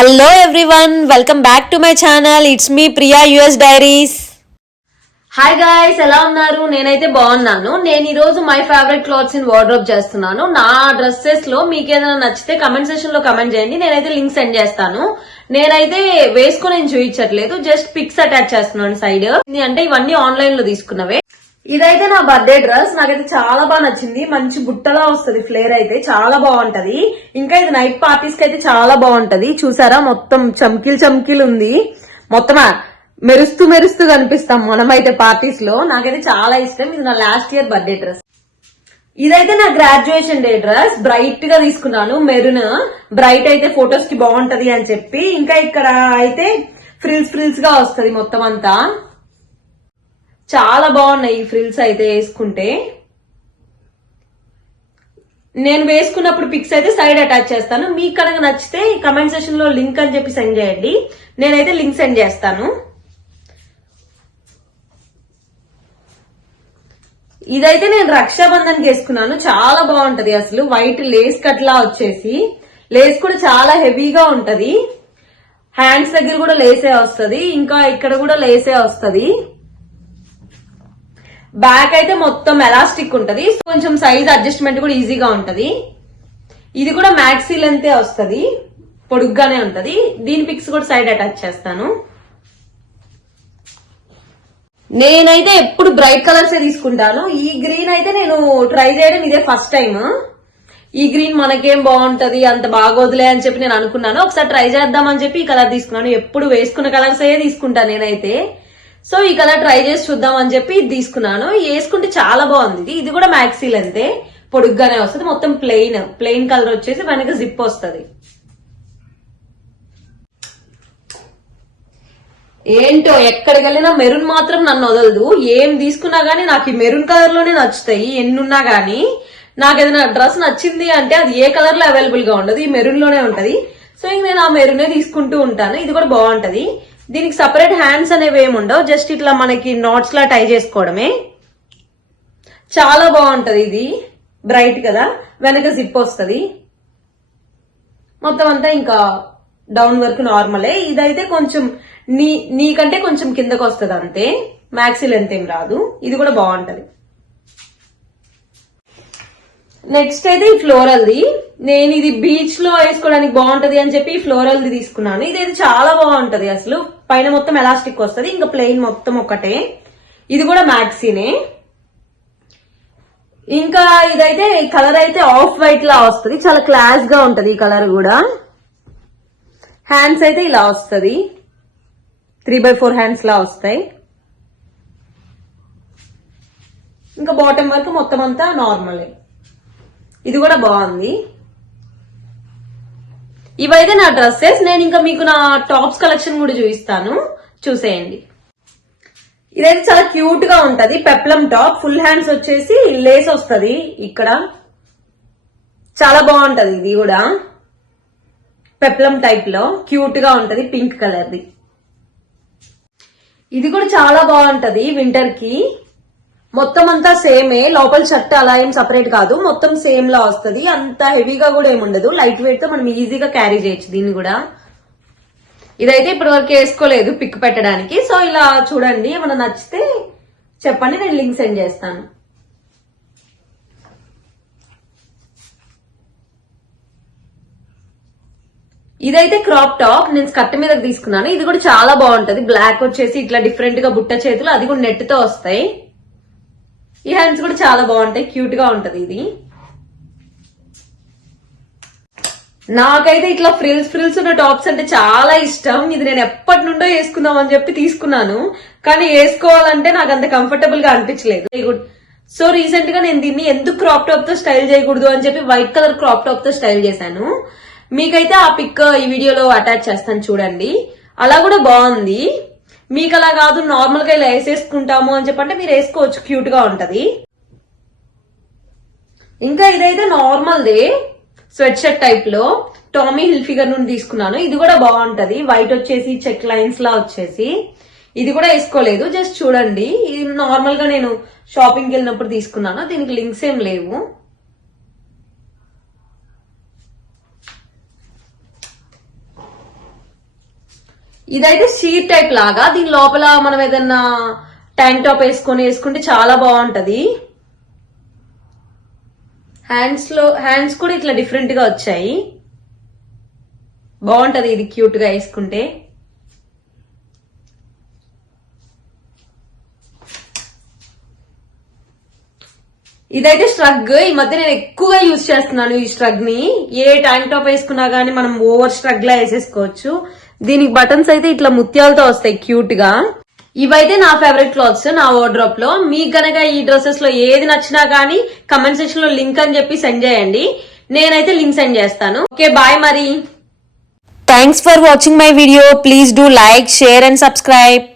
Hello everyone, welcome back to my channel. It's me Priya US Diaries. Hi guys, ఎలా ఉన్నారు? నేనైతే బాగున్నాను. నేను ఈ రోజు my favourite clothes in wardrobe చేస్తున్నాను. నా డ్రెస్సెస్ లో మీకు ఏదైనా నచ్చితే కమెంట్ సెక్షన్ లో కమెంట్ చేయండి. నేనైతే లింక్ సెండ్ చేస్తాను. నేనైతే వేసుకుని చూపించట్లేదు, జస్ట్ పిక్స్ అటాచ్ చేస్తున్నాను సైడ్. అంటే ఇవన్నీ ఆన్లైన్ లో తీసుకున్నవే. ఇదైతే నా బర్త్డే డ్రెస్. నాకైతే చాలా బాగా నచ్చింది. మంచి బుట్టలా వస్తుంది, ఫ్లేర్ అయితే చాలా బాగుంటది. ఇంకా ఇది నైట్ పార్టీస్ కి అయితే చాలా బాగుంటది. చూసారా, మొత్తం చమ్కీలు ఉంది. మొత్తం మెరుస్తూ మెరుస్తూ కనిపిస్తాం మనమైతే పార్టీస్ లో. నాకైతే చాలా ఇష్టం. ఇది నా లాస్ట్ ఇయర్ బర్త్డే డ్రెస్. ఇదైతే నా గ్రాడ్యుయేషన్ డే డ్రెస్. బ్రైట్ గా తీసుకున్నాను, మెరూన్. బ్రైట్ అయితే ఫొటోస్ కి బాగుంటది అని చెప్పి. ఇంకా ఇక్కడ అయితే ఫ్రిల్స్ గా వస్తది మొత్తం అంతా. చాలా బాగున్నాయి ఈ ఫ్రిల్స్ అయితే వేసుకుంటే. నేను వేసుకున్నప్పుడు పిక్స్ అయితే సైడ్ అటాచ్ చేస్తాను. మీకు కనుక నచ్చితే కమెంట్ సెక్షన్ లో లింక్ అని చెప్పి సెండ్ చేయండి. నేనైతే లింక్ సెండ్ చేస్తాను. ఇదైతే నేను రక్షాబంధన్ కి వేసుకున్నాను. చాలా బాగుంటది అసలు. వైట్ లేస్ కట్లా వచ్చేసి, లేస్ కూడా చాలా హెవీగా ఉంటది. హ్యాండ్స్ దగ్గర కూడా లేసే వస్తది, ఇంకా ఇక్కడ కూడా లేసే వస్తది. బ్యాక్ అయితే మొత్తం ఎలాస్టిక్ ఉంటది, కొంచెం సైజ్ అడ్జస్ట్మెంట్ కూడా ఈజీగా ఉంటది. ఇది కూడా మ్యాక్సీ లెంతే వస్తది, పొడుగ్గానే ఉంటది. దీని పిక్స్ కూడా సైడ్ అటాచ్ చేస్తాను. నేనైతే ఎప్పుడు బ్రైట్ కలర్స్ తీసుకుంటాను. ఈ గ్రీన్ అయితే నేను ట్రై చేయడం ఇదే ఫస్ట్ టైం. ఈ గ్రీన్ మనకేం బాగుంటది, అంత బాగోదులే అని చెప్పి నేను అనుకున్నాను. ఒకసారి ట్రై చేద్దామని చెప్పి ఈ కలర్ తీసుకున్నాను. ఎప్పుడు వేసుకున్న కలర్స్ తీసుకుంటాను నేనైతే. సో ఈ కలర్ ట్రై చేసి చూద్దాం అని చెప్పి ఇది తీసుకున్నాను. వేసుకుంటే చాలా బాగుంది. ఇది కూడా మ్యాక్సీ లెంతే, పొడుగ్గానే వస్తుంది. మొత్తం ప్లెయిన్ కలర్ వచ్చేసి వెనక జిప్ వస్తుంది. ఏంటో ఎక్కడికి వెళ్ళినా మెరూన్ మాత్రం నన్ను వదలదు. ఏం తీసుకున్నా గానీ నాకు ఈ మెరూన్ కలర్ లోనే నచ్చుతాయి. ఎన్నున్నా గానీ నాకు ఏదైనా డ్రెస్ నచ్చింది అంటే అది ఏ కలర్ లో అవైలబుల్ గా ఉండదు, ఈ మెరూన్ లోనే ఉంటది. సో ఇంక నేను ఆ మెరూనే తీసుకుంటూ ఉంటాను. ఇది కూడా బాగుంటది. దీనికి సపరేట్ హ్యాండ్స్ అనేవి ఏమి ఉండవు, జస్ట్ ఇట్లా మనకి నాట్స్ లా టై చేసుకోవడమే. చాలా బాగుంటది. ఇది బ్రైట్ కదా, వెనక జిప్ వస్తుంది. మొత్తం అంతా ఇంకా డౌన్ వరకు నార్మలే. ఇదైతే కొంచెం నీకంటే కొంచెం కిందకు వస్తుంది అంతే, మ్యాక్సీ లెంత్ ఏం రాదు. ఇది కూడా బాగుంటది. నెక్స్ట్ అయితే ఈ ఫ్లోరల్ది. నేను ఇది బీచ్ లో వేసుకోవడానికి బాగుంటది అని చెప్పి ఈ ఫ్లోరల్ది తీసుకున్నాను. ఇదైతే చాలా బాగుంటది అసలు. పైన మొత్తం ఎలాస్టిక్ వస్తుంది, ఇంకా ప్లెయిన్ మొత్తం ఒకటే. ఇది కూడా మ్యాక్సీనే. ఇంకా ఇదైతే కలర్ అయితే ఆఫ్ వైట్ లా వస్తుంది, చాలా క్లాస్ గా ఉంటది ఈ కలర్ కూడా. హ్యాండ్స్ అయితే ఇలా వస్తుంది, 3/4 హ్యాండ్స్ లా వస్తాయి. ఇంకా బాటమ్ వరకు మొత్తం అంతా నార్మలే. ఇది కూడా బాగుంది. ఇవైతే నా డ్రెస్సెస్. నేను ఇంకా మీకు నా టాప్స్ కలెక్షన్ కూడా చూపిస్తాను, చూసేయండి. ఇదైతే చాలా క్యూట్ గా ఉంటది. పెప్లం టాప్, ఫుల్ హ్యాండ్స్ వచ్చేసి లేస్ వస్తుంది ఇక్కడ. చాలా బాగుంటది. ఇది కూడా పెప్లం టైప్ లో క్యూట్ గా ఉంటది, పింక్ కలర్ది. ఇది కూడా చాలా బాగుంటది వింటర్ కి. మొత్తం అంతా సేమే, లోపల షర్ట్ అలా ఏం సపరేట్ కాదు, మొత్తం సేమ్ లా వస్తుంది. అంత హెవీగా కూడా ఏముండదు, లైట్ వెయిట్ తో మనం ఈజీగా క్యారీ చేయొచ్చు దీన్ని కూడా. ఇదైతే ఇప్పటి వరకు వేసుకోలేదు పిక్ పెట్టడానికి. సో ఇలా చూడండి, ఏమైనా నచ్చితే చెప్పండి, నేను లింక్ సెండ్ చేస్తాను. ఇదైతే క్రాప్ టాప్, నేను స్కర్ట్ మీద తీసుకున్నాను. ఇది కూడా చాలా బాగుంటది. బ్లాక్ వచ్చేసి ఇట్లా డిఫరెంట్ గా బుట్ట చేతులు, అది కూడా నెట్ తో వస్తాయి. ఈ హ్యాండ్స్ కూడా చాలా బాగుంటాయి, క్యూట్ గా ఉంటది ఇది. నాకైతే ఇట్లా ఫ్రిల్స్ ఉన్న టాప్స్ అంటే చాలా ఇష్టం. ఇది నేను ఎప్పటి నుండో వేసుకుందాం అని చెప్పి తీసుకున్నాను, కానీ వేసుకోవాలంటే నాకు అంత కంఫర్టబుల్ గా అనిపించలేదు. సో రీసెంట్ గా నేను దీన్ని ఎందుకు క్రాప్ టాప్ తో స్టైల్ చేయకూడదు అని చెప్పి వైట్ కలర్ క్రాప్ టాప్ తో స్టైల్ చేశాను. మీకైతే ఆ పిక్ ఈ వీడియోలో అటాచ్ చేస్తాను, చూడండి. అలా కూడా బాగుంది. మీకు అలా కాదు, నార్మల్ గా ఇలా వేసేసుకుంటాము అని చెప్పంటే మీరు వేసుకోవచ్చు, క్యూట్ గా ఉంటది. ఇంకా ఇదైతే normal they, sweat shirt type లో టామీ హిల్ఫిగర్ నుండి తీసుకున్నాను. ఇది కూడా బాగుంటది. వైట్ వచ్చేసి చెక్ లైన్స్ లా వచ్చేసి. ఇది కూడా వేసుకోలేదు, జస్ట్ చూడండి. ఇది నార్మల్ గా నేను షాపింగ్కి వెళ్ళినప్పుడు తీసుకున్నాను. దీనికి లింక్స్ ఏం లేవు. ఇదైతే షీట్ టైప్ లాగా, దీని లోపల మనం ఏదన్నా ట్యాంక్ టాప్ వేసుకుంటే చాలా బాగుంటది. హ్యాండ్స్ కూడా ఇట్లా డిఫరెంట్ గా వచ్చాయి, బాగుంటది ఇది క్యూట్ గా వేసుకుంటే. ఇదైతే స్ట్రగ్, ఈ మధ్య నేను ఎక్కువగా యూజ్ చేస్తున్నాను ఈ స్ట్రగ్ ని. ఏ ట్యాంక్ టాప్ వేసుకున్నా గానీ మనం ఓవర్ స్ట్రగ్ లా వేసేసుకోవచ్చు. దీనికి బటన్స్ అయితే ఇట్లా ముత్యాలతో వస్తాయి క్యూట్ గా. ఇవైతే నా ఫేవరెట్ క్లాత్స్ నా వార్డ్రోబ్ లో. మీకు గనక ఈ డ్రెస్సెస్ లో ఏది నచ్చినా గానీ కమెంట్ సెక్షన్ లో లింక్ అని చెప్పి సెండ్ చేయండి, నేనైతే లింక్ సెండ్ చేస్తాను. ఓకే బాయ్ మరి. Thanks for watching my video. Please do like, share and subscribe.